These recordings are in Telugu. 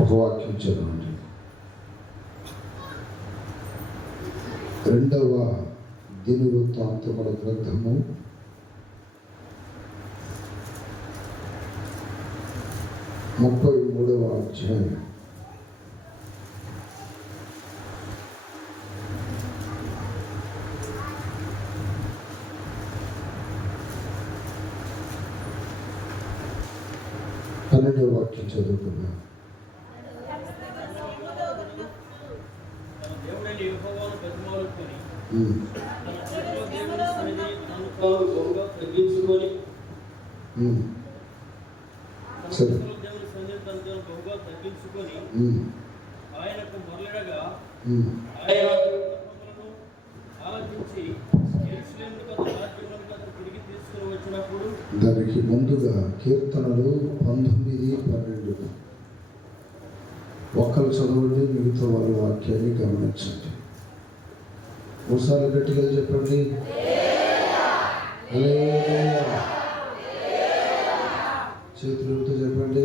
ఒక వాక్యం చదవండి. 2వ దినవృత్తాంతముల గ్రంథము 33వ అధ్యాయం. వాక్యం చదువుకున్నా. ఆయనకు మొరలెడగా దానికి ముందుగా కీర్తనలు 19:12 ఒక్కరు చదవండి, మిగతా వాళ్ళ వాక్యాన్ని గమనించండి. ఒకసారి గట్టిగా చెప్పండి. చేతులతో చెప్పండి.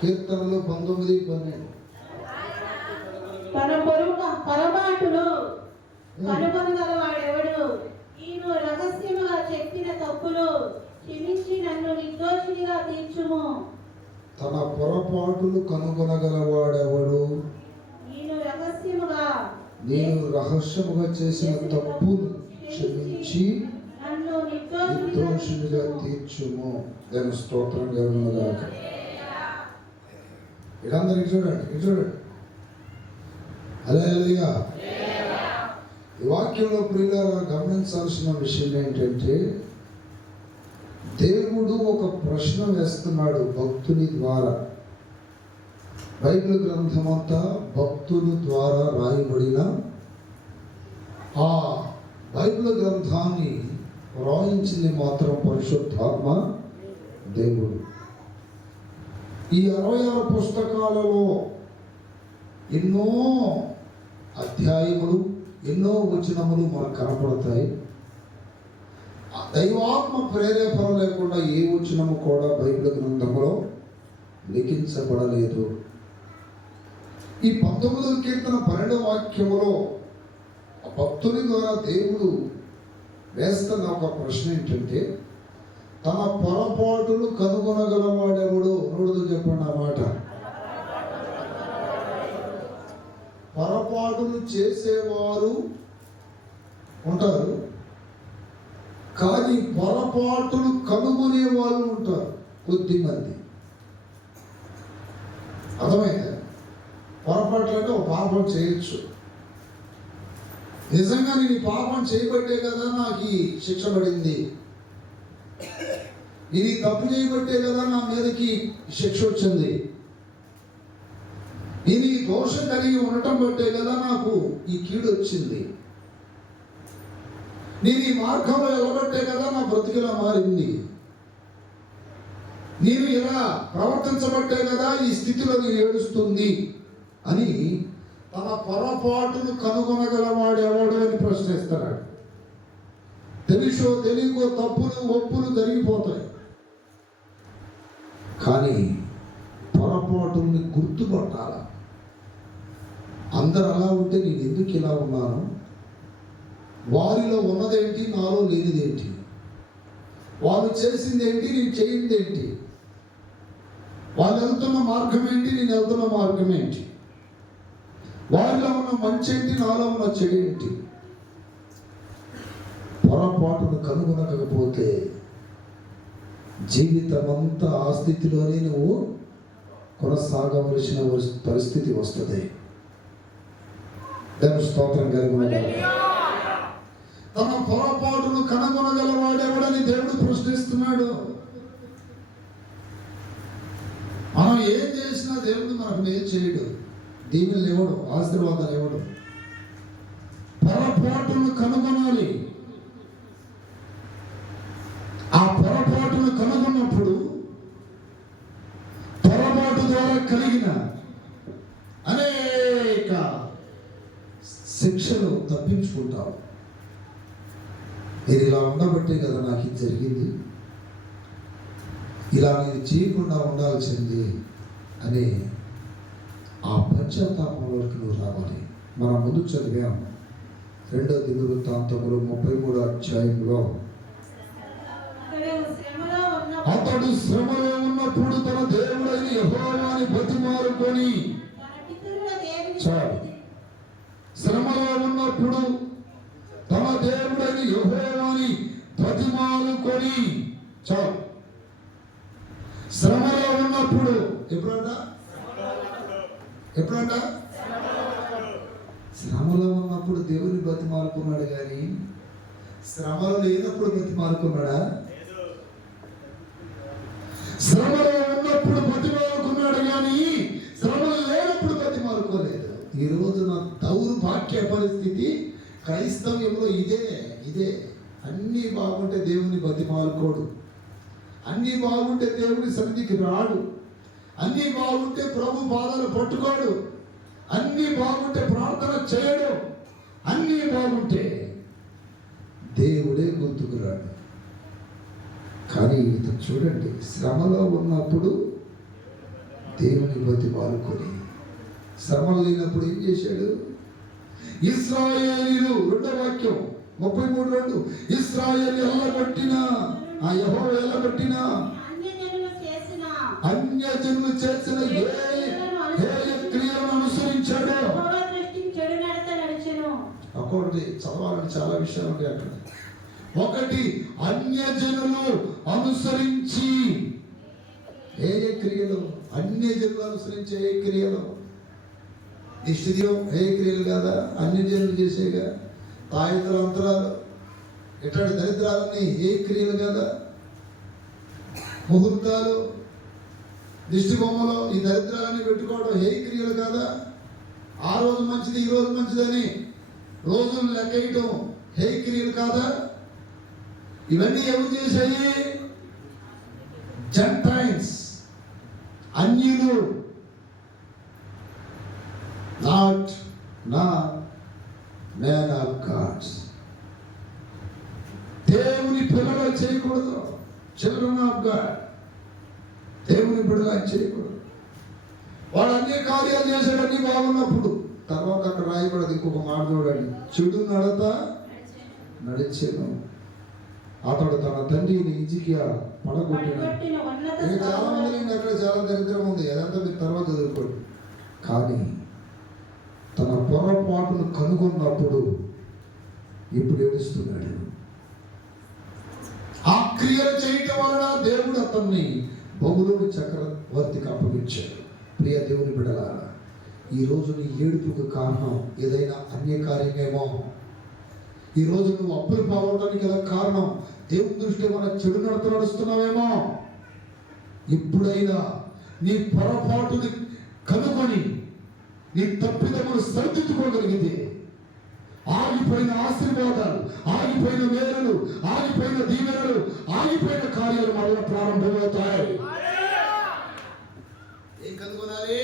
కీర్తనలు 19:12 తన పొరపాటును కనుగొనగలవాడెవడు? ఈయన రహస్యముగా చెప్పిన తప్పులు క్షమించి నన్ను నిర్దోషినిగా తీర్చుము. తన పొరపాటును కనుగొనగలవాడెవడు? నేను రహస్యముగా చేసిన తప్పును క్షమించి నన్ను నిర్దోషినిగా తీర్చుము. దాని స్తోత్రం కలుగునుగాక. ఇదందరికి చూడండి. హల్లెలూయా. ఈ వాక్యంలో ప్రియులారా గమనించాల్సిన విషయం ఏంటంటే, దేవుడు ఒక ప్రశ్న వేస్తున్నాడు భక్తుని ద్వారా. బైబిల్ గ్రంథం అంతా భక్తుని ద్వారా రాయబడిన ఆ బైబిల్ గ్రంథాన్ని రాయించింది మాత్రం పరిశుద్ధాత్మ దేవుడు. ఈ 66 పుస్తకాలలో ఎన్నో అధ్యాయములు, ఎన్నో వచనములు మనకు కనపడతాయి. దైవాత్మ ప్రేరేపణ లేకుండా ఏ వచనము కూడా బైబిల్ గ్రంథంలో లిఖించబడలేదు. ఈ 19వ కీర్తన 12వ వాక్యములో భక్తుని ద్వారా దేవుడు వేస్తున్న ఒక ప్రశ్న ఏంటంటే, తన పొరపాటును కనుగొనగలవాడెవడు? నోడుతో చెప్పండి ఆ మాట. పొరపాటును చేసేవారు ఉంటారు, కానీ పొరపాటును కనుగొనే వాళ్ళు ఉంటారు కొద్దిమంది. అర్థమైందా? పొరపాట్లు అంటే ఒక పాపం చేయొచ్చు. నిజంగా నేను ఈ పాపం చేయబట్టే కదా నాకు ఈ శిక్ష పడింది, నేను ఈ తప్పు చేయబట్టే కదా నా మీదకి శిక్ష వచ్చింది, నేను ఈ దోషం కలిగి ఉండటం బట్టే కదా నాకు ఈ కీడు వచ్చింది, నేను ఈ మార్గంలో వెళ్ళబట్టే కదా నా బ్రతికిలా మారింది, నేను ఇలా ప్రవర్తించబట్టే కదా ఈ స్థితిలో నేను ఏడుస్తుంది అని తన పొరపాటును కనుగొనగలవాడు ఎవడు అని ప్రశ్నిస్తున్నాడు. తెలుసో తెలియకో తప్పులు ఒప్పులు జరిగిపోతాయి, కానీ పొరపాటుని గుర్తుపట్టాల. అందరు అలా ఉంటే నేను ఎందుకు ఇలా ఉన్నాను? వారిలో ఉన్నదేంటి, నాలో లేనిదేంటి? వాళ్ళు చేసింది ఏంటి, నేను చేయింది ఏంటి? వాళ్ళు వెళ్తున్న మార్గం ఏంటి, నేను వెళ్తున్న మార్గం ఏంటి? వారిలో ఉన్న మంచి ఏంటి, నాలో ఉన్న చెడు ఏంటి? పొరపాటును కనుగొనకపోతే జీవితం అంతా ఆ స్థితిలోనే నువ్వు కొనసాగవలసిన పరిస్థితి వస్తుంది. దేవుని స్తోత్రం కలుగునుగాక. తన పొరపాటును కనుగొనగలవాడెవడని దేవుడు ప్రశ్నిస్తున్నాడు. మనం ఏం చేసినా దేవుడు మనకు మేలు చేయడు, దీవెనలు ఇవ్వడు, ఆశీర్వాదాలు ఇవ్వడు. పొరపాటును కనుగొనాలి. ఆ పొరపాటును కనుగొన్నప్పుడు పొరపాటు ద్వారా కలిగిన అనేక శిక్షలు తప్పించుకుంటావు. నేను ఇలా ఉండబట్టే కదా నాకు ఇది జరిగింది, ఇలా నేను చేయకుండా ఉండాల్సింది అని ఆ పశ్చాత్తాపంలోకి నువ్వు రావాలి. మనం ముందు చదివాం 2 దినవృత్తాంతములు 33వ అధ్యాయంలో, అతడు శ్రమలో ఉన్నప్పుడు తన దేవుడైన యెహోవాని బతిమాలుకొని, చాలు, శ్రమలో ఉన్నప్పుడు తన దేవుడైన యెహోవాని బతిమాలుకొని, చాలు, శ్రమలో ఉన్నప్పుడు ఎప్పుడంట శ్రమలో ఉన్నప్పుడు దేవుని బతిమాలుకున్నాడు, కానీ శ్రమలో లేనప్పుడు బతిమాలుకున్నాడా? శ్రమలో ఉన్నప్పుడు బతిమాలుకున్నాడు, కానీ శ్రమలో లేనప్పుడు బతిమాలుకోలేదు. ఈ రోజున దౌర్భాగ్య పరిస్థితి క్రైస్తవ్యంలో ఇదే. అన్నీ బాగుంటే దేవుని బతిమాలుకోడు, అన్నీ బాగుంటే దేవుని సన్నిధికి రాడు, అన్నీ బాగుంటే ప్రభు పాదాలు పట్టుకోడు, అన్నీ బాగుంటే ప్రార్థన చేయడు, అన్నీ బాగుంటే దేవుడే గుర్తుకు రాడు. కానీ ఇతను చూడండి, శ్రమలో ఉన్నప్పుడు దేవుని బతిమాలుకొని, శ్రమలు లేనప్పుడు ఏం చేశాడు? ఇశ్రాయేలీయులు 2వ వాక్యం 33:2, ఇశ్రాయేలు ఎల్లగొట్టిన ఆ యెహోవా ఎల్లగొట్టిన అన్యజనులు చేసిన ఏ క్రియలను అనుసరించాడు? ఒకటి చదవాలని చాలా విషయాలు ఉంటాయి అక్కడ. ఒకటి, అన్యజనులు అనుసరించి ఏ క్రియలు? అన్యజనులు అనుసరించి ఏ క్రియలు? ఇష్టదియం ఏ క్రియలు కాదా? అన్యజనులు చేసేగా. తాయితల అంతరాలు, ఇట్లాంటి దరిద్రాలన్నీ ఏ క్రియలు కదా? ముహూర్తాలు, దిష్టి బొమ్మలు, ఈ దరిద్రాలన్నీ పెట్టుకోవడం ఏ క్రియలు కాదా? ఆ రోజు మంచిది, ఈ రోజు మంచిదని రోజులు లెక్కయటం ఏ క్రియలు కాదా? ఇవన్నీ ఎవరు చేశాయి? జెంటైల్స్, అన్యులు. Not man of gods. దేవుని పిల్లలు చేయకూడదు. చిల్డ్రన్ ఆఫ్ గాడ్, దేవుని బిడ్డలు చేయకూడదు. వాడు అన్ని కార్యాలు చేశాడు, అన్ని బాగున్నప్పుడు. తర్వాత అక్కడ రాయబడదు, ఇంకొక మాట చూడండి, చెడు నడత నడిచెను, అతడు తన తండ్రిని హిజ్కియా పడగొట్టిన. చాలా మంది అక్కడ చాలా దరిద్రం ఉంది, అదంతా మీరు తర్వాత చదువుకోండి. కానీ తన పొరపాటును కనుగొన్నప్పుడు ఇప్పుడు ఏడుస్తున్నాడు. ఆ క్రియలు చేయటం వలన దేవుడు అతన్ని బబులోను చక్రవర్తికి అప్పగించాడు. ప్రియ దేవుని బిడ్డలారా, ఈరోజు నీ ఏడుపుకు కారణం ఏదైనా అన్యకార్యమేమో. ఈరోజు నువ్వు అప్పులు పావడానికి గల కారణం దేవుని దృష్టి మన చెడు నడత నడుస్తున్నావేమో. ఇప్పుడైనా నీ పొరపాటుని కనుగొని నీ తప్పిదమును సరిదిద్దుకోగలిగితే ఆగిపోయిన ఆశీర్వాదాలు, ఆగిపోయిన మేలులు, ఆగిపోయిన దీవెనలు, ఆగిపోయిన కార్యాలు మరలా ప్రారంభమవుతాయి. ఏం కనుగొనాలి?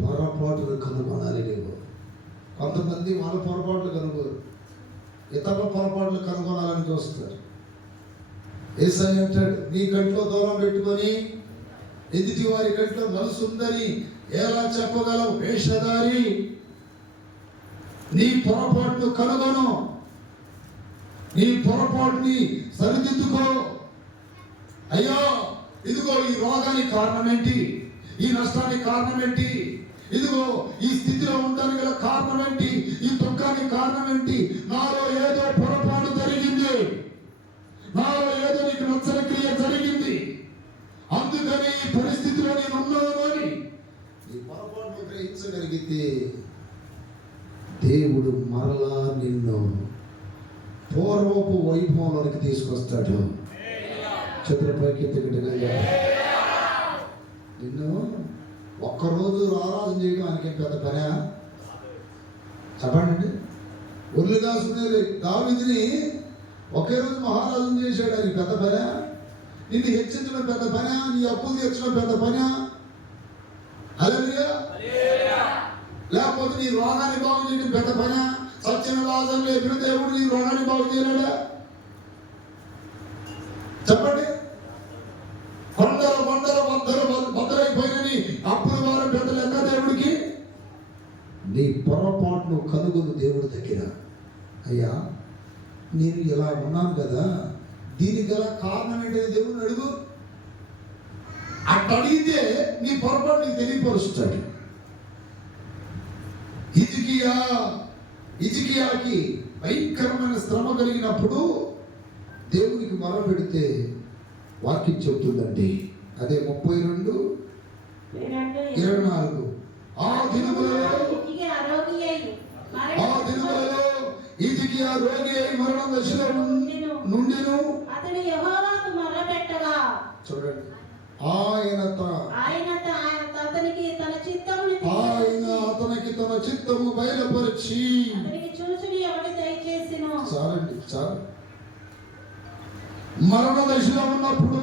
పొరపాటును కనుగొనాలి. నీవు కొంతమంది వాళ్ళ పొరపాట్లు కనుగోరు, ఇతరుల పొరపాట్లు కనుగొనాలని చూస్తారు. యేసయ్య అంటాడు, నీ కంట్లో దూరం పెట్టుకొని ఎదుటి వారి కంట్లో నలుసుందని ఎలా చెప్పగలవు వేషధారి? నీ పొరపాటును కనుగొను, నీ పొరపాటుని సరిదిద్దుకో. అయ్యో, ఇదిగో ఈ రోగానికి కారణం ఏంటి? ఈ నష్టానికి కారణం ఏంటి? ఇదిగో ఈ స్థితిలో ఉండడానికి గల కారణం ఏంటి? ఈ దుఃఖానికి కారణం ఏంటి? నాలో ఏదో పొరపాటు జరిగింది, నాలో ఏదో నీకు నచ్చని క్రియ జరిగింది, అందుకని ఈ పరిస్థితిలో నేను ఉన్నాను అని ఈ పొరపాటును గ్రహించగలిగితే దేవుడు మరలా నిన్ను పూర్వపు వైభవంలోనికి తీసుకొస్తాడు. చతురపైకి ఎత్తుగట్టుగా నిన్ను ఒక్కరోజు ఆరాధన చేయడం ఆయనకి పెద్ద పనా? చెప్పండి. ఒళ్ళుదాసుకునే దావీదుని ఒకే రోజు మహారాజును చేశాడు, అది పెద్ద పనా? నిన్ను హెచ్చించడం పెద్ద పనా? నీ అప్పులు తీర్చడం పెద్ద పనా? హల్లెలూయా. లేకపోతే నీ రోగాన్ని బాగు చేయడం పెద్ద పనా? సత్యన రాజంలో ఎప్పుడు దేవుడు నీ రోగాన్ని బాగు చేయలేడా? చెప్పండి. పొరపాటును కనుగొను దేవుడి దగ్గర. అయ్యా, నేను ఇలా ఉన్నాను కదా, దీనికి గల కారణం ఏంటంటే దేవుడిని అడుగు. అట్లా అడిగితే నీ పొరపాటు నీకు తెలియపరుస్తాడు. హిజ్కియాకి భయంకరమైన శ్రమ కలిగినప్పుడు దేవునికి మొర పెడితే వాక్యం చెబుతుందండి. అదే 32:24. ఆ దినములలో హిజ్కియా రోగి అయి మరణ దశలో నుండెను. అతడు యెహోవాకు మొర్రపెట్టగా చూడండి, ఆయన అతనికి తన చిత్తము బయలుపరిచి అతనికి చూచుడి ఒకటి దయచేసెను. చాలు. మరణ దశలో ఉన్నప్పుడు,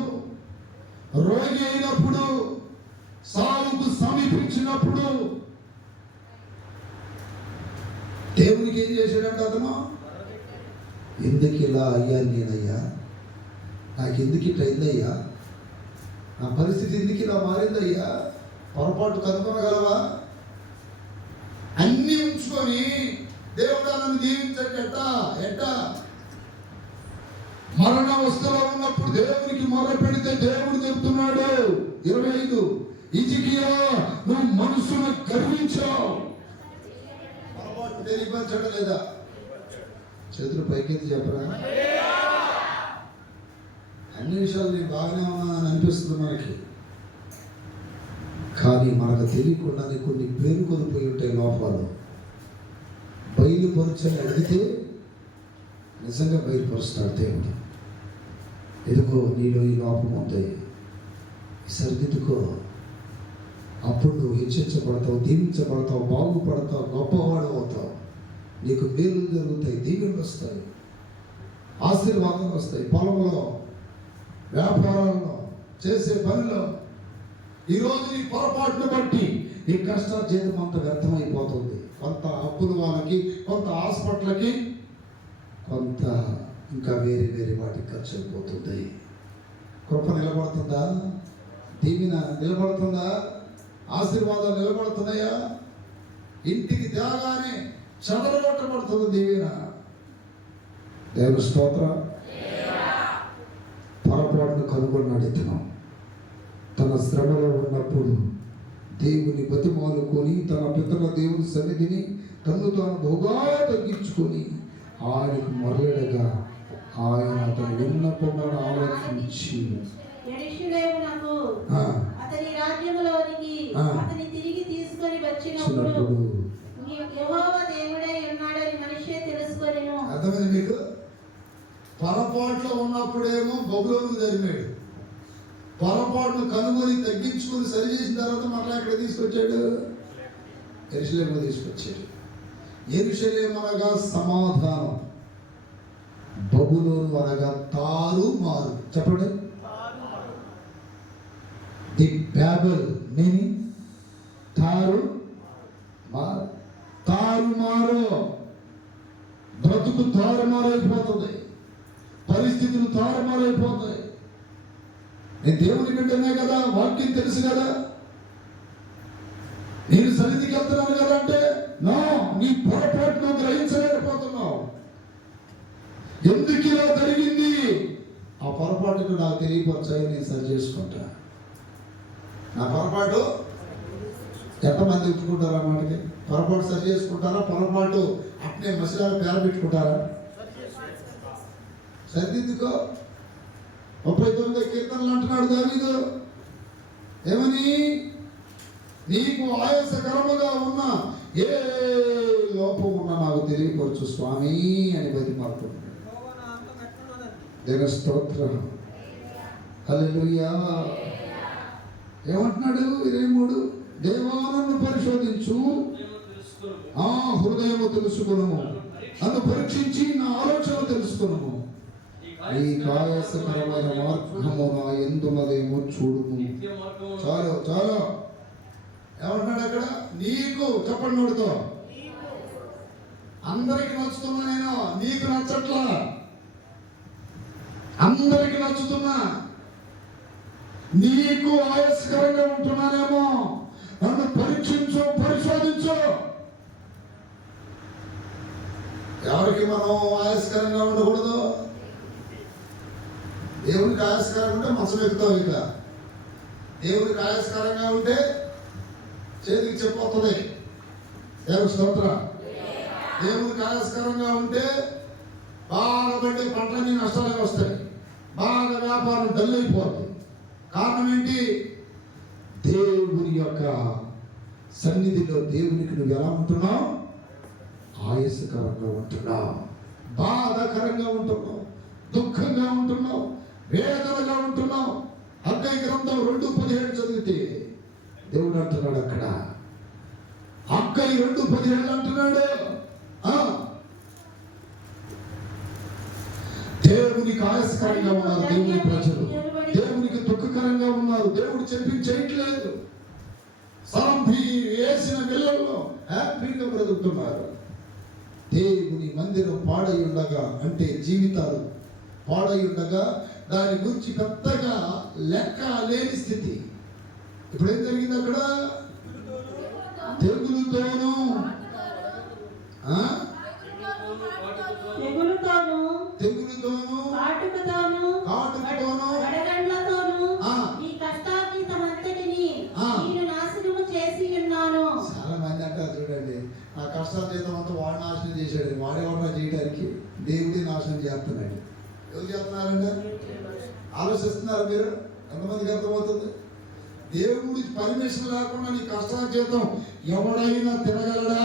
రోగి అయినప్పుడు, సావుకు సమీపించినప్పుడు దేవునికి ఏం చేశాడంట అతను? ఎందుకు ఇలా అయ్యాను నేనయ్యా, నాకు ఎందుకు ఇట్లా అయిందయ్యా, నా పరిస్థితి ఎందుకు ఇలా మారిందయ్యా, పొరపాటు కనుగొనగలవా? అన్నీ ఉంచుకొని దేవుడా నన్ను దీవించండి ఎట్టా మరణావస్థలో ఉన్నప్పుడు దేవునికి మొర పెడితే దేవుడు చెప్తున్నాడు 25, హిజ్కియా నువ్వు మనసును గర్వించావు. పొరపాటు తెలియపరచడం లేదా? చేతులు పైకెత్తి చెప్పరా? అన్ని విషయాలు నేను బాగానే ఉన్నానని అనిపిస్తుంది మనకి, కానీ మనకు తెలియకుండానే కొన్ని పేరుకొనిపోయి ఉంటాయి లోపాలు. బయలుపరచని అడిగితే నిజంగా బయలుపరుస్తాడు దేవుడు. ఎదుగో నీలో ఈ లోపం ఉంది, సరిదిద్దుకో. అప్పుడు నువ్వు హెచ్చరించబడతావు, దీవించబడతావు, బాగుపడతావు, గొప్పవాడు అవుతావు. నీకు మేలు జరుగుతాయి, దీవెనలు వస్తాయి, ఆశీర్వాదాలు వస్తాయి. పొలంలో, వ్యాపారాల్లో, చేసే పనిలో. ఈరోజు నీ పొరపాటును బట్టి నీ కష్టార్జితం అంత వ్యర్థమైపోతుంది. కొంత అప్పుల వాళ్ళకి, కొంత హాస్పిటల్కి, కొంత ఇంకా వేరే వాటికి ఖర్చు అయిపోతుంది. కృప నిలబడుతుందా? దీవెన నిలబడుతుందా? ఆశీర్వాదాలు నిలబడుతున్నాయా? ఇంటికి తేగానే చెదరగొట్టబడుతుంది దీవెన. దేవుని స్తోత్రం. పొరపాటును కనుగొన్నాడు ఇతను. తన శ్రమలో ఉన్నప్పుడు దేవుని బతిమాలుకొని తన పితరుల దేవుని సన్నిధిని తను తాను బహుగా తగ్గించుకొని ఆయనకు మొరలెడగా ఆయన అతని విన్నపములను ఆలోచించి అతని రాజ్యములోనికి అతని తిరిగి తీసుకొని వచ్చినప్పుడు యెహోవా దేవుడే ఉన్నాడని మనిషే తెలుసుకొనెను. అర్థమైంది మీకు? పొరపాట్లో ఉన్నప్పుడేమో బబులోనుకు తరిమాడు, పొరపాటును కనుగొని తగ్గించుకొని సరి చేసిన తర్వాత మరలా ఎక్కడ తీసుకొచ్చాడు? యెరూషలేముకు తీసుకొచ్చాడు. యెరూషలేము అనగా సమాధానం, బబులోను అనగా తారుమారు. చెప్పండి. ది బ్యాబెల్ మీనింగ్ తారుమారు. బ్రతుకు తారుమారైపోతుంది, పరిస్థితులు తారుమారైపోతాయి. నేను దేవుని బిడ్డనే కదా, వాక్యం తెలుసు కదా, నేను సన్నిధికి వెళ్తున్నాను కదా అంటే నా నీ పొరపాటును గ్రహించలేకపోతున్నావు. ఎందుకు ఇలా జరిగింది? ఆ పొరపాటును నాకు తెలియపరచాయి, నేను సరి చేసుకుంటా. నా పొరపాటు ఎంతమంది ఒప్పుకుంటారా? మాటకి పొరపాటు సరి చేసుకుంటారా? పొరపాటు అట్నే మసిలాలు పేర పెట్టుకుంటారా? సరిదిద్దుకో. 39వ కీర్తనలు అంటున్నాడు దావీదు, ఏమని? నీకు ఆయాసకరముగా ఉన్న ఏ లోపం ఉన్నా నాకు తెలియపరచు స్వామి అని బతిమాలుకుంటున్నాడు. దేవుని స్తోత్రం. హల్లెలూయా. ఏమంటున్నాడు? 23, దేవా నన్ను పరిశోధించు, ఆ హృదయము తెలుసుకొనుము, నన్ను పరీక్షించి నా ఆలోచన తెలుసుకొనుము, ఈ ఆయాసకరమైన మార్గము నా ఎందున్నదేమో చూడుము. చాలు. ఏమంటున్నాడు అక్కడ? నీకు. చెప్పండి నోడుతో. అందరికి నచ్చుతున్నా నేను, నీకు నచ్చట్లా. అందరికి నచ్చుతున్నా, నీకు ఆయాసకరంగా ఉంటున్నానేమో. నన్ను పరీక్షించు, పరిశోధించు. ఎవరికి మనం ఆయాస్కరంగా ఉండకూడదు? దేవునికి ఆయాస్కరంగా ఉంటే మంచం ఎక్కుతావు. ఇక దేవునికి ఆయాస్కరంగా ఉంటే చేతికి చెప్పొస్తుంది. దేవుని స్తోత్రం. దేవునికి ఆయాస్కరంగా ఉంటే బాగా పడే పంటలన్నీ నష్టాలే వస్తాయి. బాగా వ్యాపారం డల్ అయిపోతుంది. కారణం ఏంటి? దేవుని యొక్క సన్నిధిలో దేవునికి నువ్వు ఎలా ఉంటున్నావు? ఆయాసకరంగా ఉంటున్నావు, బాధాకరంగా ఉంటున్నావు, దుఃఖంగా ఉంటున్నావు, వేదనగా ఉంటున్నావు. హగ్గయి గ్రంథం 2:17 చదివితే దేవుడు అంటున్నాడు అక్కడ. హగ్గయి 2:17 అంటున్నాడు, దేవునికి ఆయాసకరంగా ఉన్నారు దేవుని ప్రజలు, దేవునికి దుఃఖకరంగా ఉన్నారు. దేవుడు చేయట్లేదు. సరంభి వేసిన పిల్లల్లో హ్యాపీగా బ్రతుకుతున్నారు. దేవుని మందిరం పాడై ఉండగా, అంటే జీవితాలు పాడై ఉండగా దాని గురించి పెద్దగా లెక్క లేని స్థితి. ఇప్పుడు ఏం జరిగింది అక్కడ? తెగులుతోనూ చాలా మంది అంటారు చూడండి, నా కష్టాలు జీతం అంతా వాడు నాశనం చేశాడు. వాడేవాడు చేయడానికి దేవుడి నాశనం చేస్తున్నాడు. ఎవరు చేస్తున్నారండి? ఆలోచిస్తున్నారు మీరు? ఎంతమందికి అర్థమవుతుంది? దేవుడి పర్మిషన్ లేకుండా నీ కష్టాల జీతం ఎవడైనా తినగలడా?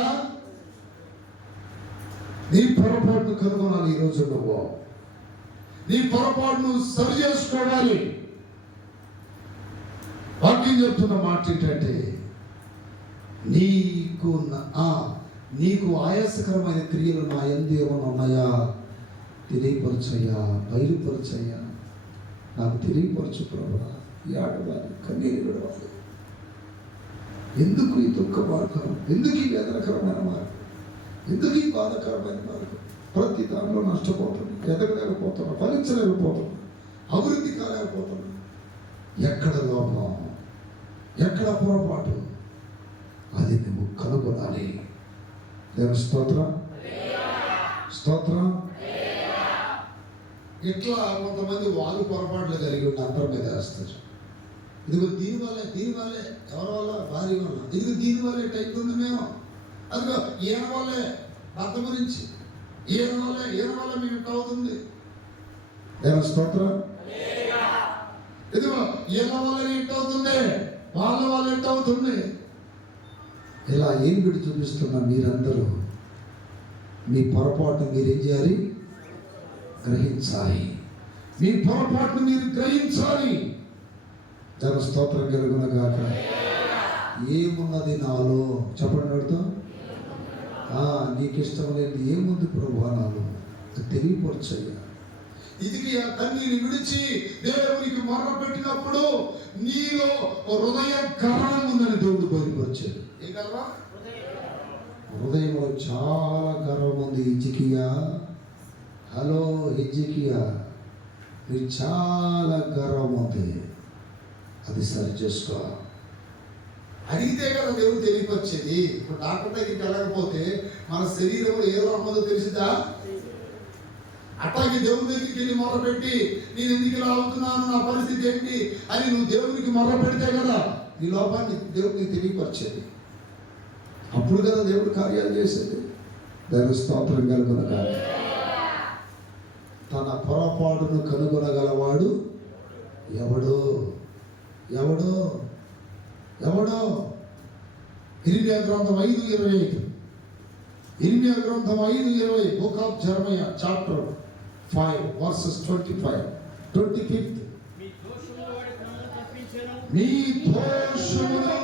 నీ పొరపాటును కనుగొనాలి. ఈరోజు నువ్వు నీ పొరపాటును సరి చేసుకోవాలి. వాక్యం చెప్తున్న మాట ఏంటంటే, నీకు ఆయాసకరమైన క్రియలు నా యందు ఏమైనా ఉన్నాయా? తెలియపరచయ్యా, బయలుపరచయ్యా, నాకు తెలియపరచు ప్రభువా. ఈ ఆడవాళ్ళు కన్నీరు విడవాలి. ఎందుకు ఈ దుఃఖ మార్గం? ఎందుకు ఈ వేదనకరమైన మార్గం? ఎందుకు ఈ బాధకరమైన మార్గం? ప్రతి దానిలో నష్టపోతున్నాం, ఎదగలేకపోతున్నాం, ఫలించలేకపోతున్నాం, అభివృద్ధి కాలేకపోతున్నాం. ఎక్కడ లోపం, ఎక్కడ పొరపాటు, అది నువ్వు కనుగొనాలి. దేవుని స్తోత్రం, స్తోత్రం. ఇట్లా కొంతమంది వాళ్ళు పొరపాట్లు కలిగి ఉండి అందరి మీద వేస్తారు. ఇదిగో దీనివల్లే ఎవరి వల్ల? భార్య వల్ల. ఇదిగో దీనివల్లే టైప్ ఉంది మేము. అదిగో ఈయన వల్లే భర్త గురించి, ఈయన వల్ల మీకు ఇట్లా అవుతుంది. దేవుని స్తోత్రం. ఇదిగో ఈయన వల్ల ఇట్లా అవుతుంది, వాళ్ళ వల్ల ఇట్లా అవుతుంది. ఇలా ఏం విడి చూపిస్తున్నా మీరందరూ మీ పొరపాటు మీరేం చేయాలి? గ్రహించాలి. మీ పొరపాటును మీరు గ్రహించాలి. జన స్తోత్రం కలుగునగాక. ఏమున్నది నాలో? చెప్పండి వాడితో. నీకు ఇష్టం లేదు ఏముంది ప్రభు నాలో? తెలియపరచయ్యా. ఇది ఆ కన్నీని విడిచి దేవునికి మొర్ర పెట్టినప్పుడు నీలో హృదయ గర్వం ఉందని దేవుడు బయలుపరిచాడు. ఏం గర్వం? హృదయంలో చాలా గర్వం ఉంది. హిజ్కియా, హలో హిజ్కియా, నీకు చాలా గర్వం ఉంది. అది సరి చేసుకో. అడిగితే కదా దేవుడు తెలియపరిచేది. ఇప్పుడు డాక్టర్ దగ్గరికి వెళ్ళకపోతే మన శరీరంలో ఏ రోగమో తెలిసిందా? అట్లాగే దేవుని దగ్గరికి వెళ్ళి మొర్ర పెట్టి నేను ఎందుకు ఇలా అవుతున్నాను, నా పరిస్థితి ఏంటి అని నువ్వు దేవునికి మొర్ర పెడితే కదా నీ లోపాన్ని దేవుడికి తెలియపరిచేది. అప్పుడు కదా దేవుడు కార్యాలు చేసేది. దాని స్తోత్రం కలుగునగాక. తన పొరపాటును కనుగొనగలవాడు ఎవడో? ఇర్మియా గ్రంథం 5:25. ఇర్మియా గ్రంథం 5:20. Book of జెరమియా chapter 5 verses 25, 25. మీ దోషములు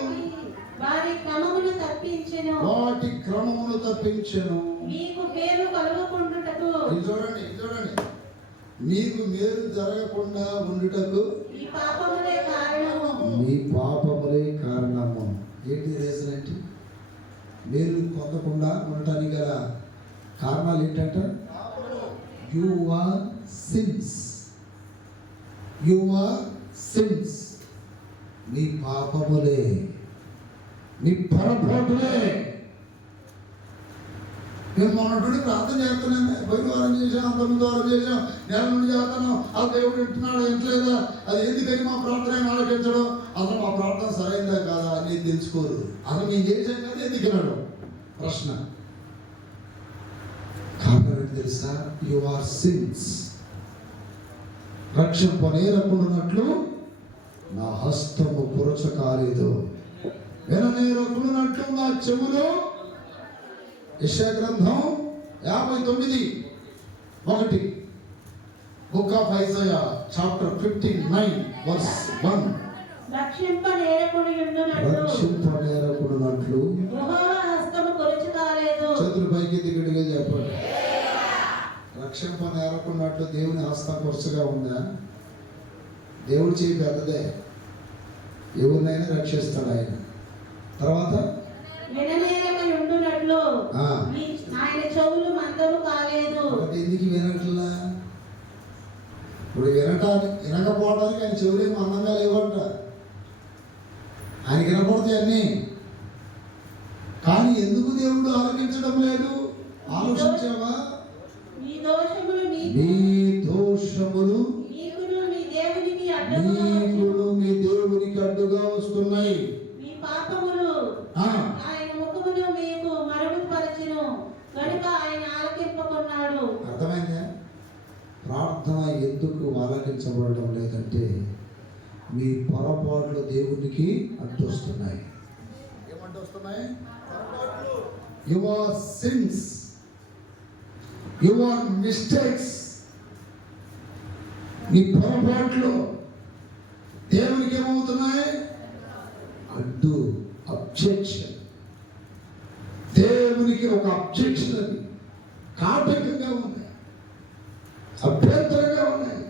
వాటి క్రమమును తప్పించెను, మీకు మేలు కలుగకుండుటకు. చూడండి, మీకు మేలు జరగకుండా ఉండుటకు ఈ పాపములే కారణము. మీ పాపములే కారణము. ఏంటి రీజన్? ఏంటి? మేలు పొందకుండా ఉండటానికి గల కారణాలు ఏంటంటే your sins. మీ పాపములే, మీ పొరపాటులే. మేము మొన్నటి ప్రార్థన చేస్తున్నామే, పోయిన వారం చేసాం, అంతకుముందు వారం చేసాం, నెల నుండి చేస్తున్నాం. ఆ దేవుడు వింటున్నాడా వింటలేదా, అది ఎందుకని మా ప్రార్థన ఆలోచించడం, అసలు మా ప్రార్థన సరైనదా కాదా అని తెలుసుకోరు. అసలు మేము చేసాం కదా ఎందుకున్నాడు ప్రశ్న. కారణం ఏంటి తెలుసా? యువర్ సిన్స్ రక్షింపనేరకుండానట్లు నా హస్తము పురచ కాలేదు, విననేరకుండానట్లు నా చెవులు. యెషయా గ్రంథం 59:1, బుక్ ఆఫ్ ఐజయా చాప్టర్ 59:1. రక్షింపనేరకుండానట్లు యెహోవా హస్తము పొరుచు కాలేదు. చేతులు పైకి దిగడిగా చెప్పండి. రక్షింపనేరకున్నట్లు దేవుని హస్తం కొరసగా ఉందా? దేవుడు చేయి పెద్దదే, ఎవరినైనా రక్షిస్తాడు ఆయన. తర్వాత విననేరకై ఉండునట్లు ఆయన చెవులు మందము కాలేదు. ఎందుకు వినట్లా? ఇప్పుడు వినకపోవడానికి ఆయన చెవులేమో అందంగా లేవంట, ఆయన వినకూడదు అన్నీ. కానీ ఎందుకు దేవుడు ఆలోచించడం లేదు? ఆలోచించావా? మీ దోషములు మీకును మీ దేవునికి అడ్డుగా వస్తున్నాయి. మీ పాపములు ఆయన ముఖమును మీకు మరుగుపరచును కనుక ఆయన ఆలకింపకున్నాడు. అర్థమైందా? ప్రార్థన ఎందుకు ఆలకించబడడం లేదంటే మీ పొరపాట్లు దేవునికి అడ్డొస్తున్నాయి. ఏమంటొస్తున్నాయి? యువర్ సిన్స్, యువర్ మిస్టేక్స్, నీ పొరపాట్లు దేవునికి ఏమవుతున్నాయి? అడ్డు, అబ్జెక్షన్. దేవునికి ఒక అబ్జెక్షన్, అది కాటకంగా ఉన్నాయి, అభ్యంతరంగా ఉన్నాయి.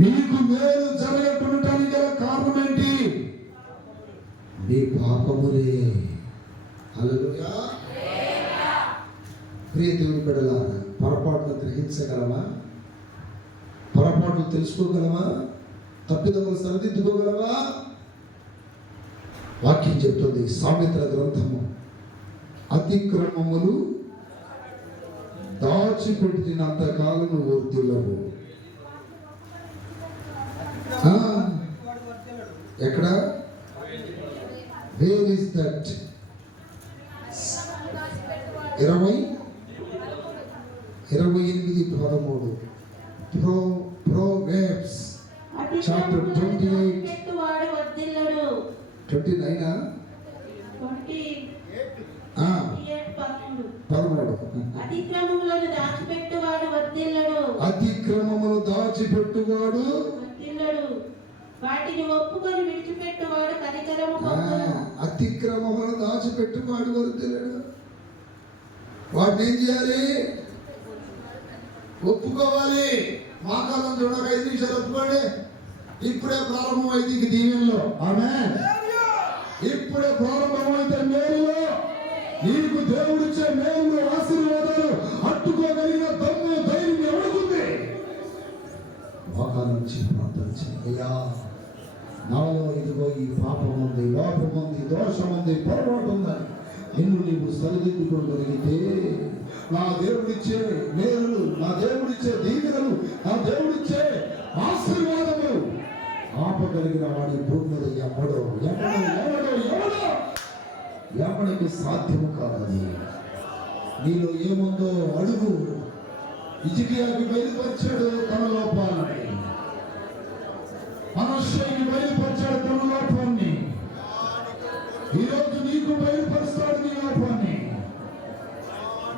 మీకు మేలు జరగకుండటానికి గల కారణం ఏంటి? మీ పాపములే. హల్లెలూయా. ప్రియ దేవుని బిడ్డలారా, పొరపాటును గ్రహించగలమా? పొరపాట్లు తెలుసుకోగలమా? తప్పిదములు సరిదిద్దుకోగలమా? వాక్యం చెప్తుంది, సామెతల గ్రంథము, అతిక్రమములు దాచిపెట్టినంత కాలం వర్ధిల్లవు. ఎక్కడ? Where is that? 28:13 Proverbs chapter 28 29 అతిక్రమములను దాచిపెట్టువాడు వర్ధిల్లడు. వాటిని ఒప్పుకొని విడిచిపెట్టువాడు కనికరము పొందును. అతిక్రమములను దాచిపెట్టువాడు వర్ధిల్లడు. వాటిని ఏం చేయాలి? ఒప్పుకోవాలి. మాకాలం చూడక 5 నిమిషాలు ఒప్పుకోండి. ఇప్పుడే ప్రారంభమైంది ఇంక దీవెనలో. ఆమేన్. ఇప్పుడే ప్రారంభమైతే మేలులో నీకు దేవుడిచ్చే మేలు ఆశీర్వాదాలు అట్టుకోగలిగిన దమ్ము ధైర్యం ఎవడుకుంది? మోకాళ్ళ నుంచి ప్రార్థన చేయ్యా, నాలో ఇదిగో ఈ పాపం ఉంది, లోపం ఉంది, దోషం ఉంది, పొరపాటు ఉందని నిన్ను నీవు సరిదిద్దుకోగలిగితే నా దేవుడిచ్చే మేలు, నా దేవుడిచ్చే దీవెనలు, నా దేవుడిచ్చే ఆశీర్వాదములు ఆపగలిగిన వాడి భూమి మీద ఎవడికి సాధ్యము కాదని నీలో ఏముందో అడుగు. హిజ్కియాకి బయలుపరిచాడు తన లోపాలని, మనష్షేకి బయలుపరిచాడు తన లోపాన్ని. ఈరోజు నీకు బయలుపరుస్తాడు నీ లోపాన్ని.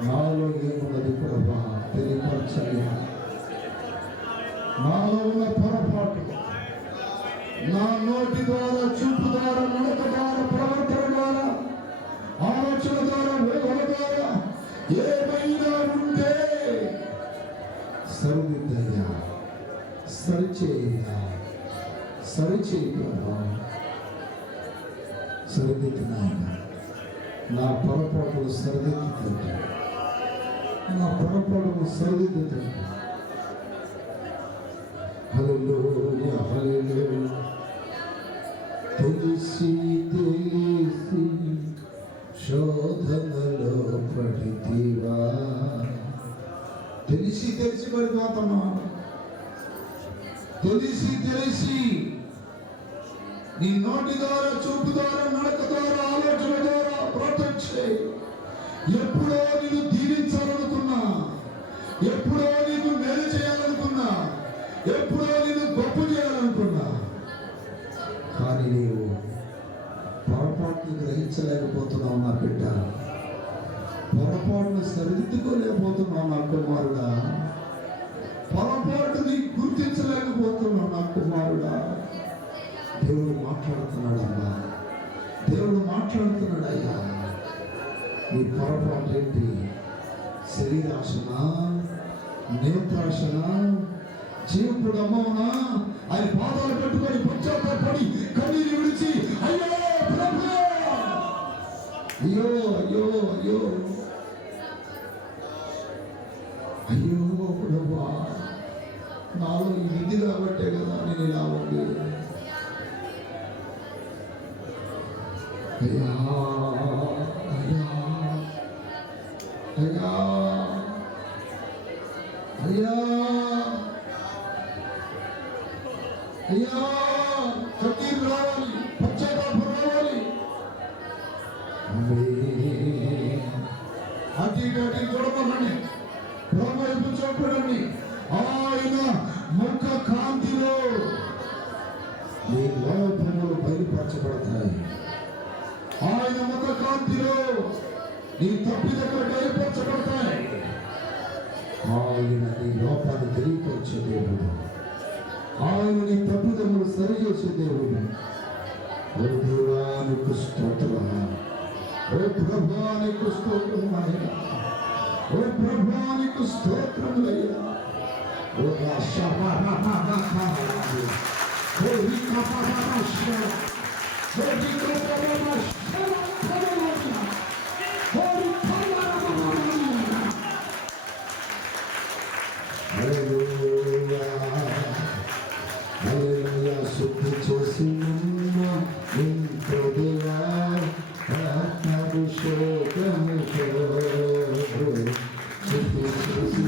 నాలో ఏమున్నది ప్రభా తెలియపరచాలి. నాలో ఉన్న పొరపాటు, నా నోటి ద్వారా, చూపు ద్వారా, నడక ద్వారా, ప్రవర్తన ద్వారా, ఆలోచన ద్వారా, ఊహల ద్వారా ఏమైనా ఉంటే సరిదిద్దయ్యా, సరిచేయ్యా, సరిచేయి ప్రభా, సరిదిద్దునాయన. నా పొరపాటులు సరిదిద్దుతుంది, నా పొరపాటులు సరిదిద్దుతుంది. హల్లెలూయా, హల్లెలూయా. తెలిసి తెలిసి శోధనలో తెలిసి పడిపోతున్నావు. తెలిసి నీ నోటి ద్వారా, చూపు ద్వారా, నడక ద్వారా, ఆలోచన ద్వారా ప్రొటెక్ట్ చేయి. ఎప్పుడో నేను దీవించాలనుకున్నా, ఎప్పుడో నీకు మేలు చేయాలనుకున్నా, ఎప్పుడో నేను గొప్ప చేయాలనుకున్నా, కానీ నీవు పొరపాటును గ్రహించలేకపోతున్నావు నా బిడ్డ. పొరపాటును సరిదిద్దుకోలేకపోతున్నావు నా కుమారుడా. పొరపాటుని గుర్తించలేకపోతున్నావు నా కుమారుడా. దేవుడు మాట్లాడుతున్నాడమ్మా, దేవుడు మాట్లాడుతున్నాడయ్యా. నీ పొరపాటు ఏంటి? శరీరాశన, నేత్రాశన, జీవపుడు అమ్మవునా? ఆయన పాదాలు పెట్టుకొని పశ్చాత్తాపడి కన్నీరు విడిచి అయ్యో ప్రభు, అయ్యో అయ్యో అయ్యో అయ్యో ప్రభువా, నాలో ఇది కాబట్టే కదా నేను ఇలా ఉంది. అయ్యా అయ్యా అయ్యా అయ్యా అయ్యా, కన్నీరు రావాలి, పశ్చాత్తాపం రావాలి. అటు చూడమనండి, వైపు చూపడండి. ఆయన ముఖ కాంతిలో నీ లోపములు బయలుపరచబడతాయి. ఆయన ముఖ కాంతిలో నీ తప్పిదములు బయలుపరచబడతాయి. ఆయన నీ లోపాన్ని తెలియపరిచే దేవుడు, ఆయన నీ తప్పిదములు సరిచేసే దేవుడు. ఓ దేవానికి స్తోత్రం, ఓ ప్రభువానికి స్తోత్రం అయ్యా, ఓ ప్రభువానికి స్తోత్రములయ్యా. ఓ శుద్ధి చేసి ఇంకొదిగా ఆత్మాభిషేకముతో శుద్ధి చేసి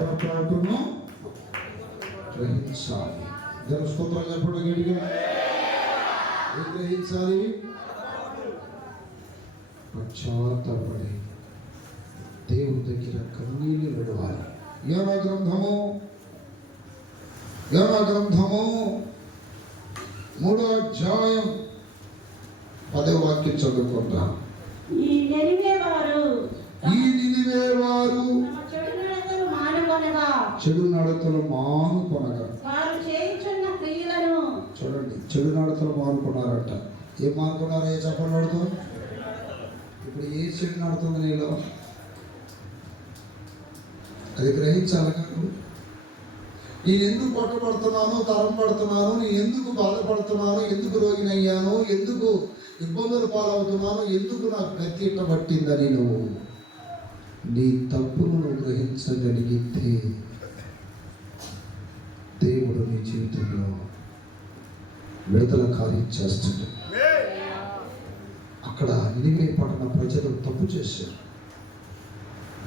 పొరపాటును గ్రహించాలి. దేవుని స్తోత్రం చెప్పడం గట్టిగా. ఏం గ్రహించాలి? పశ్చాత్తాపడి దేవుని దగ్గర కన్నీళ్లు విడవాలి. యోనా గ్రంథము 3వ అధ్యాయం 10వ వాక్యం చదువుకుంటాం. ఈ నినివే వారు చెడు నడతలు మానుకొనగా. వారు చేయుచున్న క్రియలను చూడండి, చెడు నడతలు మానుకున్నారట. ఏం మానుకున్నారో చెప్పండి నడుతూ. ఇప్పుడు ఏ చెడు నడుతుంది నీలో? అది గ్రహించాలి కాదు. నేను ఎందుకు పట్టుబడుతున్నాను, తరం పడుతున్నాను, నేను ఎందుకు బాధపడుతున్నాను, ఎందుకు రోగినయ్యాను, ఎందుకు ఇబ్బందులు పాలవుతున్నాను, ఎందుకు నాకు గతి ఇట్ట పట్టిందని నువ్వు నీ తప్పును గ్రహించగలిగితే దేవుడు నీ జీవితంలో విడుదల కార్యం చేస్తాడు. అక్కడ నినివే పట్టణ ప్రజలు తప్పు చేశారు.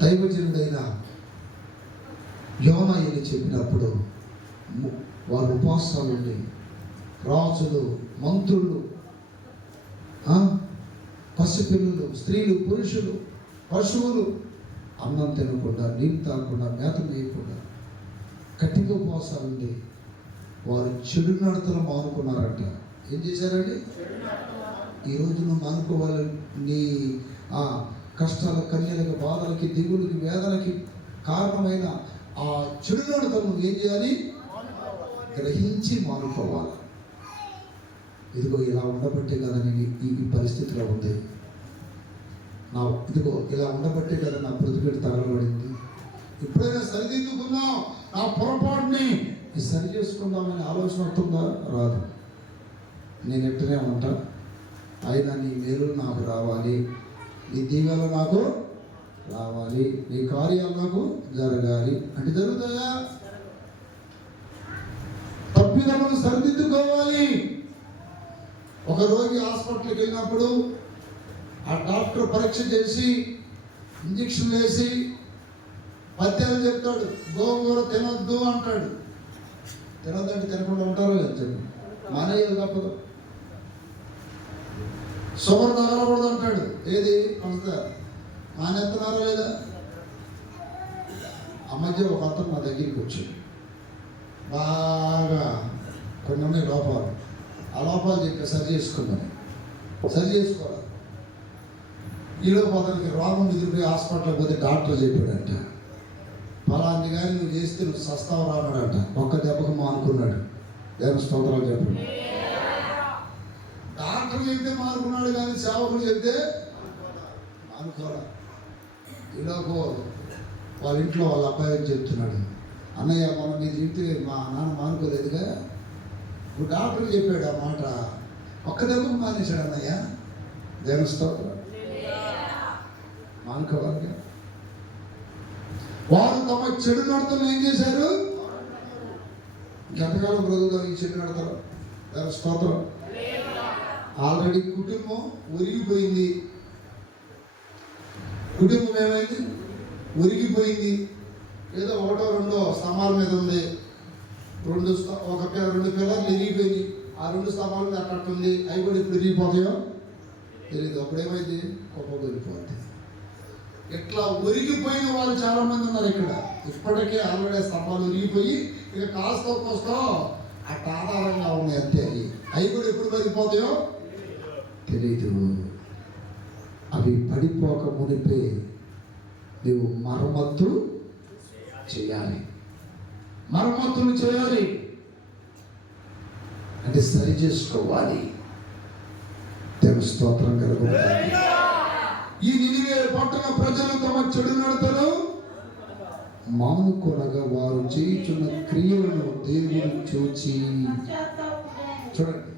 దైవజనుడైన యోనా అని చెప్పినప్పుడు వారు ఉపవాసాలు ఉండి రాజులు, మంత్రులు, పసిపిల్లలు, స్త్రీలు, పురుషులు, పశువులు అన్నం తినకుండా, నీళ్ళు తాగకుండా, మేత వేయకుండా గట్టిగా ఉపవాసాలు ఉండి వారు చెడు నడతలు మానుకున్నారట. ఏం చేశారండి? ఈరోజు నువ్వు మానుకోవాలి. నీ కష్టాల, కన్యలకు, బాధలకి, దిగులకి, వేదనకి కారణమైన ఆ చెడు నడతలు నువ్వు ఏం చేయాలి? గ్రహించి మానుకోవాలి. ఇదిగో ఇలా ఉండబట్టే కదా నేను ఈ పరిస్థితిలో ఉంది. ఇదిగో ఇలా ఉండబట్టే కదా నా ప్రతిపెట్టి తగలబడింది. ఎప్పుడైనా సరిదిద్దుకుందాం, నా పొరపాటుని సరి చేసుకుందామనే ఆలోచన వస్తుందా? రాదు. నేను ఎట్టనే ఉంటా. అయినా నీ మేలు నాకు రావాలి, నీ దీవెనలు నాకు రావాలి, నీ కార్యాలు నాకు జరగాలి అంటే జరుగుతాయా? తప్పిదములు సరిదిద్దుకోవాలి. ఒక రోగి హాస్పిటల్కి వెళ్ళినప్పుడు ఆ డాక్టర్ పరీక్ష చేసి ఇంజక్షన్ వేసి పత్యాలు చెప్తాడు. గోంగూర తినొద్దు అంటాడు. తినొద్దంటే తినకుండా ఉంటారో లేదు చెప్పి మానేయాలి తప్పదు. షుగర్ తగలకూడదు అంటాడు. ఏది పంచదార మానేస్తున్నారో లేదా? ఆ మధ్య ఒక అతను మా దగ్గరికి వచ్చాడు. బాగా కొన్ని ఉన్నాయి లోపాలు. ఆ లోపాలు చెప్పి సరి చేసుకున్నాను. సరి చేసుకోవాలి. ఈలోపు అతనికి రోగం ఎదురుపోయి హాస్పిటల్కి పోతే డాక్టర్ చెప్పాడంట, ఫలాన్ని కానీ నువ్వు చేస్తే నువ్వు సస్తావు రానాడంట. ఒక్క దెబ్బకు మానుకున్నాడు. దేవుని స్తోత్రాలు చెప్పాడు. డాక్టర్ చెప్తే మానుకున్నాడు కానీ సేవకుడు చెప్తే మానుకోరా. ఈలోపు వాళ్ళ ఇంట్లో వాళ్ళ అబ్బాయి చెప్తున్నాడు, అన్నయ్య మనం నీ చెప్తే మా నాన్న మానుకోలేదుగా, నువ్వు డాక్టర్ చెప్పాడు ఆ మాట, ఒక్క దెబ్బకు మానేశాడు అన్నయ్య. దేవుని స్తోత్రం. మానుకోవాలి. వారు తమ చెడు నడతలు ఏం చేశారు? ఎంతకాలం బ్రతుకుతారు ఈ చెడు నడతలు? దేవుని స్తోత్రం. ఆల్రెడీ కుటుంబం ఒరిగిపోయింది. కుటుంబం ఏమైంది? ఒరిగిపోయింది. ఏదో ఒకటో రెండో స్తంభాల మీద ఉంది. రెండు పిల్లర్లు ఎరిగిపోయింది. ఆ రెండు స్తంభాల మీద అట్టుంది. అవి కూడా ఇప్పుడు ఎరిగిపోతాయో తెలియదు. అప్పుడేమైంది? కుప్పకూలిపోతుంది. ఇట్లా ఒరిగిపోయిన వాళ్ళు చాలా మంది ఉన్నారు ఇక్కడ. ఇప్పటికే ఆల్రెడీ స్తంభాలు ఒరిగిపోయి ఇక కాస్త కోస్తో అట్ట ఆధారంగా ఉన్నాయి అంతే. అవి కూడా ఎప్పుడు పడిపోతాయో తెలీదు. అవి పడిపోక మునిపే నువ్వు మరమ్మతులు చేయాలి. మరమ్మతులు చేయాలి అంటే సరి చేసుకోవాలి. దేవుని స్తోత్రం కలుగుతుంది. ఈ నినివే పట్టణ ప్రజలు తమ చెడు నడతలు మానుకొనగా వారు చేయుచున్న క్రియలను దేవుడు చూచి. చూడండి,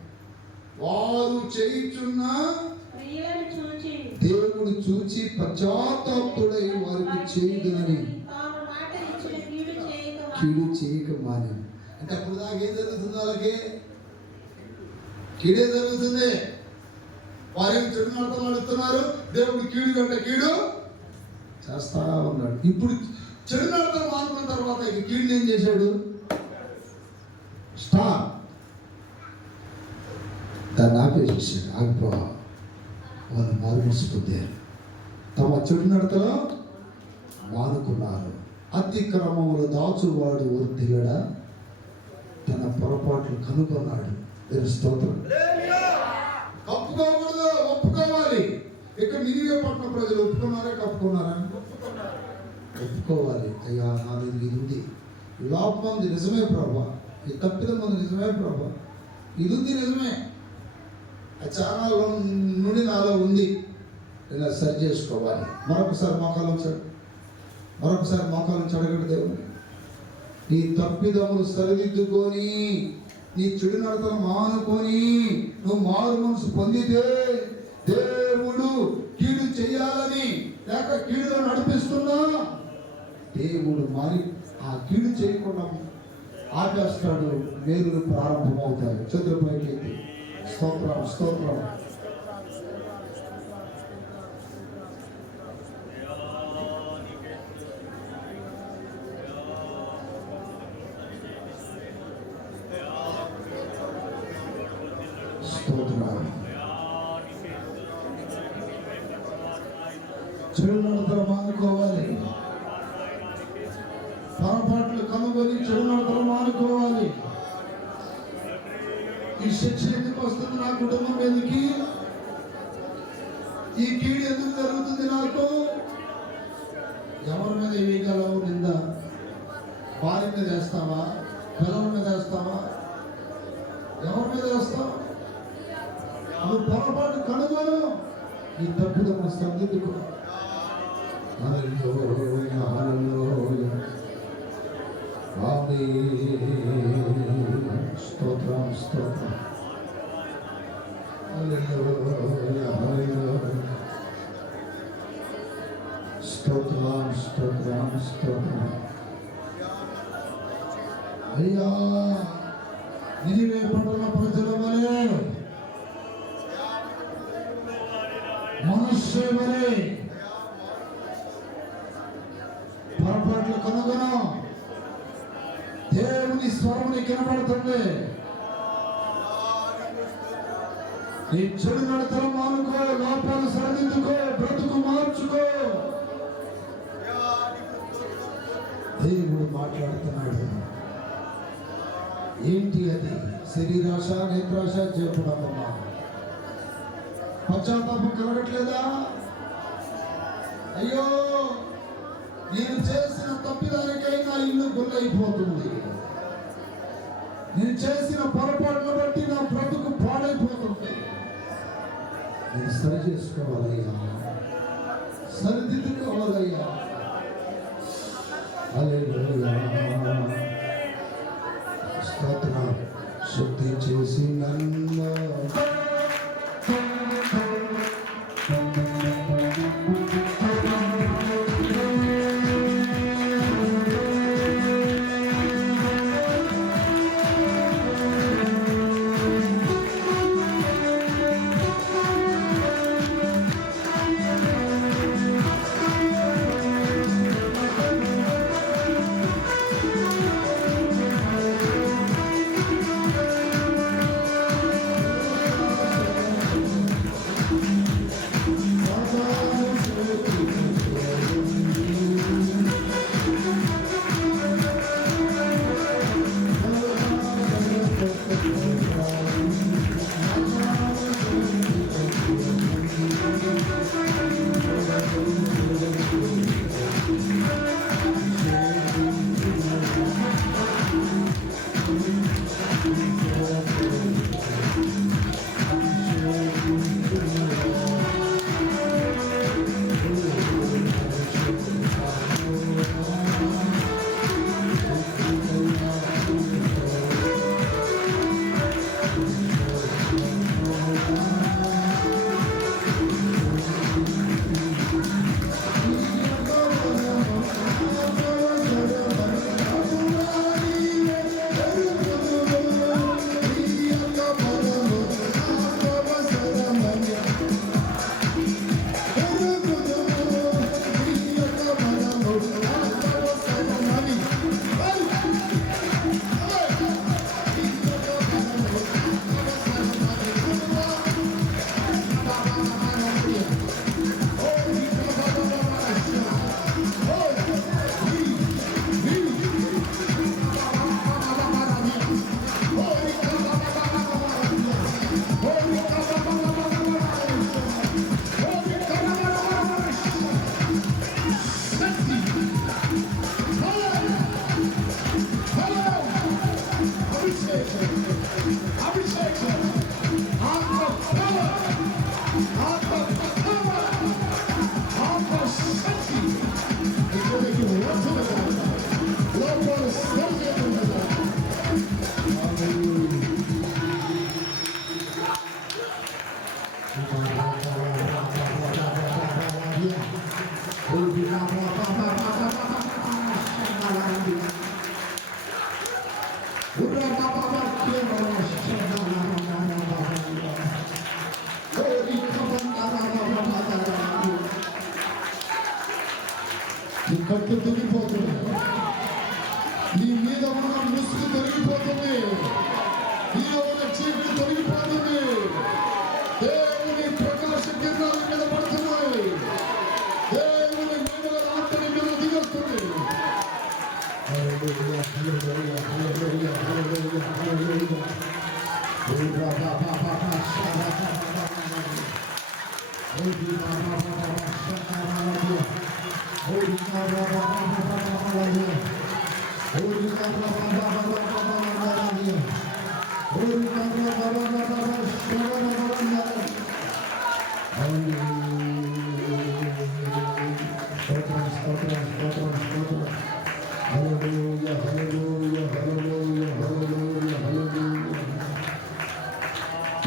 వారు చేయుచున్న దేవుడు చూచి పశ్చాత్తాపుడై వారికి చేయుదునని కీడు చేయక మాని. అంటే అప్పుడు దాకా ఏం జరుగుతుంది? వాళ్ళకి కీడే జరుగుతుంది. వారేం చెడు నడతలు నడుస్తున్నారు. దేవుడు కీడు కంటే కీడు చేస్తా ఉన్నాడు. ఇప్పుడు చెడు నడతలు మానుకున్న తర్వాత ఇక కీడుని ఏం చేశాడు? స్టాప్, దాన్ని ఆపేసేసాడు. ఆగిపో. వాళ్ళు మారుమనసు పొందారు, తమ చెడు నడతలో మానుకున్నారు. అతిక్రమములు దాచువాడు వర్ధిల్లడా, తన పొరపాట్లు కనుగొన్నాడు. మీరు స్తోత్రం. కప్పుకోకూడదు, ఒప్పుకోవాలి. ఇక్కడ నినివే పట్టణ ప్రజలు ఒప్పుకున్నారా, కప్పుకున్నారా? ఒప్పుకోవాలి. అయ్యా నాది ఇది ఉంది, లోపం ఉంది, నిజమే ప్రభా, ఈ తప్పిదం ఉంది, నిజమే ప్రభా, ఇది ఉంది, నిజమే, చాలా నుండి నాలో ఉంది, ఇలా సరి చేసుకోవాలి. మరొకసారి మోకాలం చడగడు దేవుని. నీ తప్పిదములు సరిదిద్దుకొని, నీ చెడు నడతలు మానుకొని నువ్వు మారు మనసు పొందితే దేవుడు కీడు చేయాలని లేక కీడులో నడిపిస్తున్నా దేవుడు మారి ఆ కీడు చేయకుండా ఆపేస్తాడు. మేలులు ప్రారంభమవుతాయి. చతుర్పైకి స్తోత్రం, స్తోత్రం. చెడు నడతలు మానుకోవాలి. పొరపాట్లు కనుగొని చెడు నడతలు మానుకోవాలి. ఈ శిక్ష ఎందుకు వస్తుంది నా కుటుంబం మీదకి? ఈ కీడు ఎందుకు జరుగుతుంది నాకు? ఎవరి మీద వేయగలవు నింద? భార్య మీద వేస్తావా? పిల్లల మీద వేస్తావా? ఎవరి మీద వేస్తావా? నువ్వు పొరపాటు కనుగొను, నీ తప్పిదం సరిదిద్దుకో. హల్లెలూయా, హల్లెలూయా, స్తోత్రం, స్తోత్రం. హల్లెలూయా, హల్లెలూయా, స్తోత్రం, స్తోత్రం, స్తోత్రం. అయ్యా నినివే పట్టణ ప్రజల వలె, మనుష్య వలె పొరపాట్లు కనుగొను. దేవుని స్వరముని కనబడుతుంది. నీ చెడు నడతలు మానుకో, లోపాలు సరిదిద్దుకో, బ్రతుకు మార్చుకో. దేవుడు మాట్లాడుతున్నాడు. ఏంటి అది? శరీరాశ, నేత్రాశ, చేపడమ్మా. పశ్చాత్తాపం కలగట్లేదా? అయ్యో నేను చేసిన తప్పిదానికై నా ఇల్లు గుల్లైపోతుంది, నేను చేసిన పొరపాటును బట్టి నా బ్రతుకు పాడైపోతుంది. నేను సరి చేసుకోవాలయ్యా, సరిదిద్దుకోవాలయ్యా. హల్లెలూయా, స్తోత్రం. శుద్ధి చేసి నన్ను మార్చబడాలి. లోపాలు సరి చేయబడాలి. నీ కట్టు తొలగిపోతుంది. నీ మీద ఉన్న ముసుగు తొలగిపోతుంది. నీలో ఉన్న చీకటి తొలగిపోతుంది. దేవుని ప్రకాశ కిరణాల మీద పడుతున్నాయి. దేవుని నీడల ఆత్మని మీద దిగొస్తుంది. హల్లెలూయా, హల్లెలూయా, హల్లెలూయా, హల్లెలూయా, హల్లెలూయా.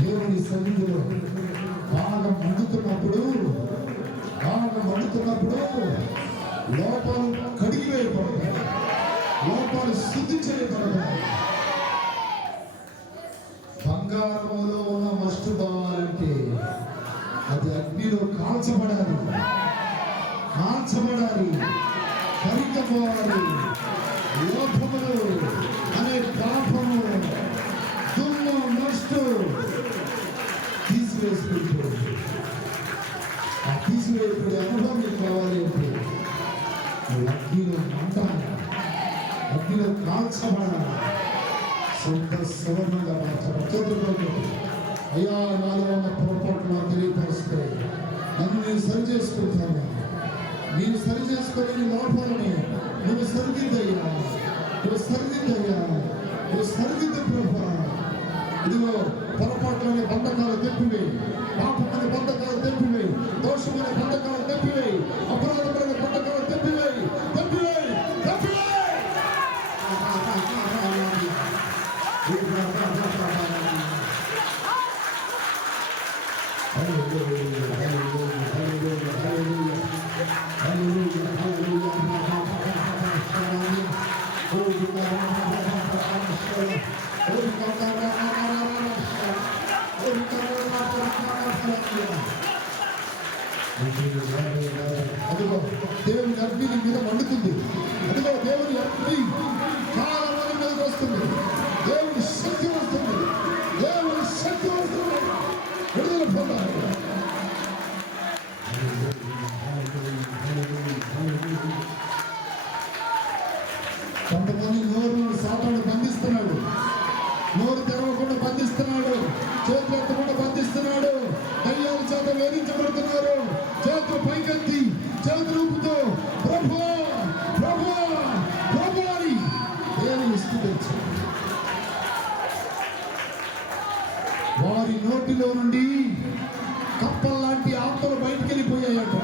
దేవుని సన్నిధిలో బాగా మండుతున్నప్పుడు లోపాలు కడిగి వేయబడతాయి. లోపాలు శుద్ధి చేయబడతాయి. బంగారంలో ఉన్న మస్టు భావాలంటే అది అగ్నిలో కాల్చబడాలి, కరిగిపోవాలి. లోపములు అనే పాపము, దుమ్ము, మస్టు తీసివేసుకుంటూ ఆ తీసివేసుకునే అనుభవం మీకు కావాలి అంటే అగ్నిలో మంటాలి, అగ్నిలో కాల్చబడాలి, సొంత సవర్ణంగా మార్చబడి. అయ్యా, నాలో ఉన్న పొరపాట్లు తెలియపరుస్తే నన్ను నేను సరి చేసుకుంటాను. నేను సరి చేసుకునే నీ లోపాలని నువ్వు సరిదిద్దయ్యా, నువ్వు సరిదిద్దు ప్రభా. ఇదిగో పొరపాట్లోని బంధకాలు తెప్పివేయి, పాపమనే బంధకాలు తెప్పివేయి, దోషమనే బంధకాలు తెప్పివేయి, అపరాధమైన బంధకాలు తెప్పివేయి. అదిగో దేవుని అగ్ని మీద మండుతుంది. అదిగో దేవుని అగ్ని చాలా మంది మీదకి వస్తుంది. దేవుని శక్తి వస్తుంది. విడుదల పొందాలి. కొంతమంది నోరు సాతాను బంధిస్తున్నాడు, నోరు తెరవకుండా బంధిస్తున్నాడు, చేతులు ఎత్తకుండా బంధిస్తున్నాడు, దయ్యాల చేత వేధించబడుతున్నారు. చేతులు పైకెత్తి చేతులు ఊపుతూ ప్రభు అని దేవుని స్తుతించు. వారి నోటిలో నుండి కప్పల్లాంటి ఆత్మలు బయటికి వెళ్ళిపోయాయట.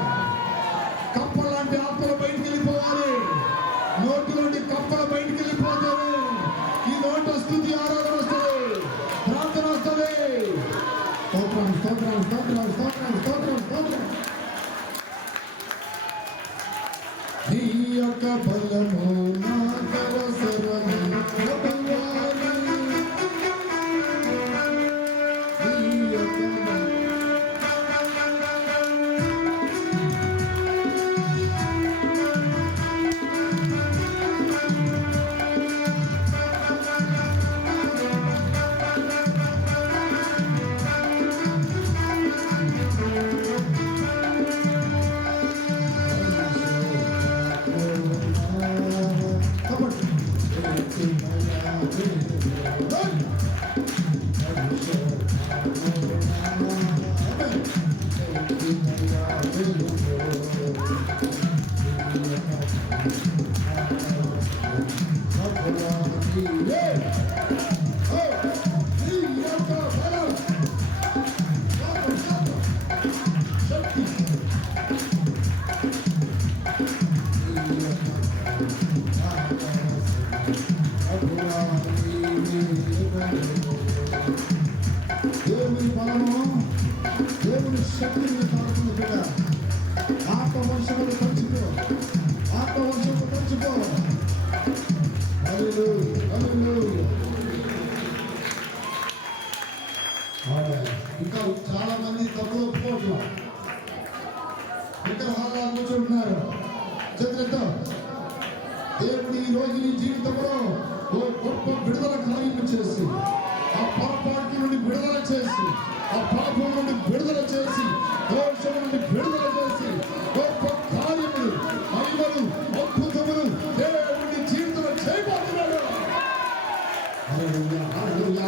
కప్పల్లాంటి ఆత్మలు బయటికి వెళ్ళిపోవాలి. నోటిలోండి కప్పలు బయటికి వెళ్ళిపోతారు. ఈ నోట స్తుతి ఆరాధన వస్తుంది, ప్రార్థన వస్తుంది. స్తోత్రం. నీ యొక్క బలము నాకవసరము ప్రభువాని. నీ యొక్క కనపరుచుకో. హల్లెలూయా, హల్లెలూయా. ఇంకా చాలా మంది తప్పులు ఒప్పుకోవట్లా, విగ్రహాల్లో కూర్చుంటున్నారు. చంద్రత దేవుడు ఈ రోజు నీ జీవితంలో ఓ గొప్ప విడుదల కార్యం చేసి, ఆ పొరపాటు నుండి విడుదల చేసి, ఆ పాపం నుండి విడుదల చేసి, దోషం నుండి విడుదల చేసి, గొప్ప కార్యములు, మహిమలు, అద్భుతములు దేవుడి జీవితంలో చేయబోతున్నాడు. హల్లెలూయా, హల్లెలూయా.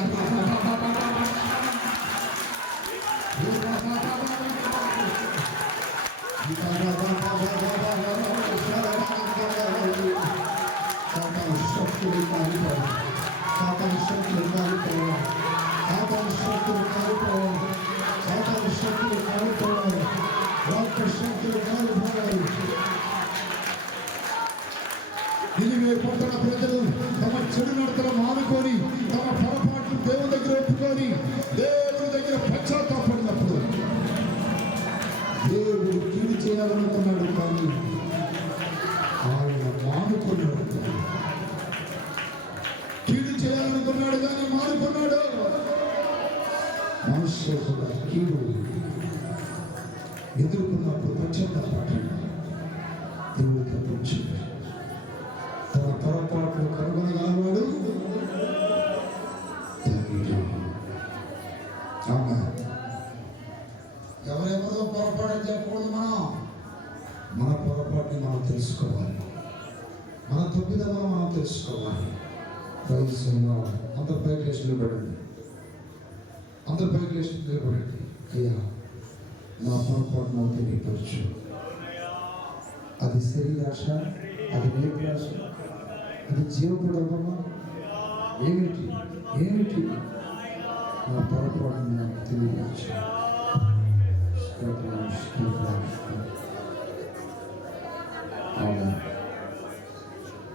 శక్తులు కాలిపోవాలి, సాతాను శక్తులు కాలిపోవాలి, సాతాను శక్తులు కాలిపోవాలి, సాతాను శక్తులు కాలిపోవాలి, వాక్య శక్తులు కాలిపోవాలి. నినివే పట్టణ ప్రజలు తమ చెడు నడతలు మానుకొని, తమ పొరపాట్లు దేవుని దగ్గర ఒప్పుకొని, దేవుని దగ్గర పశ్చాత్తాపడినప్పుడు దేవుడు కీడు చేయాలనుకున్నాడు, కానీ ఆయన మానుకున్నాడు. కీడు చేయాలనుకున్నాడు కానీ మానుకున్నాడు. మనుష్య కూడా కీడు ఎదుర్కొన్నప్పుడు పశ్చాత్తాపడ్డాడు. దేవుడు తప్పించాడు. తన పొరపాట్లు కనుగొనగలవాడు ఎవరెవరో పొరపాటు చెప్పకూడదు. మన పొరపాటుని మనం తెలుసుకోవాలి, మన తప్పిదమని మనం తెలుసుకోవాలి. అందరు పైకి లేచి నిలబడండి, అందరు పైకి లేచి నిలబడండి. అయ్యా, నా పొరపాటు నాకు తెలియపరచు. అది శరీరాశ, అది నేత్రాశ, అది జీవపడమా, ఏమిటి ఏమిటి నా పొరపాటుని నాకు తెలియపరచు.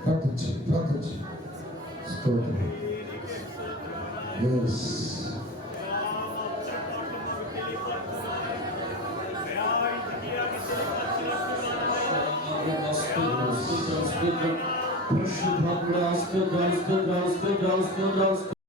ప్రార్థించి ప్రార్థించి స్తోత్రం. ఎస్ పరిశుద్ధాత్మ స్తోత్రం స్తోత్రం స్తోత్రం స్తోత్రం స్తోత్రం.